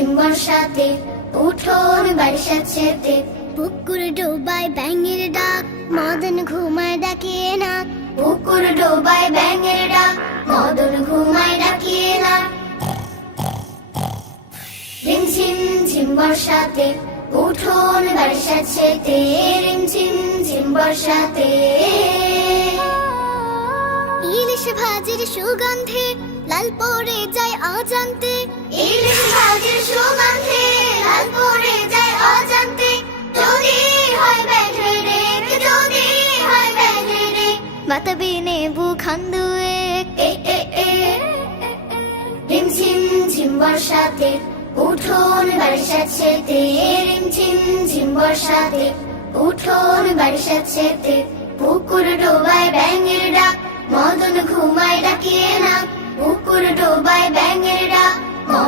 ঝিম বর্ষাতে উঠোন বাড়ি সাথে পুকুর ডোবায় ব্যাঙের ডাক মদন ঘুমায় ডাকে না পুকুর ডোবায় ব্যাঙের ডাক মদন ঘুমায় ডাকিয়ে না রিমঝিম ঝিম বর্ষাতে উঠোন বাড়ি সাথে রিমঝিম ঝিম বর্ষাতে ইলিশ ভাজির সুগন্ধে লাল পড়ে যায় অজান্তে ইলিশ ভাজির সুগন্ধে লাল পড়ে যায় অজান্তে যদি হয় ব্যাঘ্রে রেক যদি হয় ব্যাঘ্রে রেক বাতাবি নেবু খান্দুয়ে এ এ এ রিমঝিম ঝিম বর্ষাতে উঠোন বাড়ি সাথে রিমঝিম ঝিম বর্ষাতে উঠোন বাড়ি সাথে পুকুর ডোবায় ব্যাঙের ডাক মদন ঘুমায় ডাকিয়ে না পুকুর ডোবায় ব্যাঙের ডাক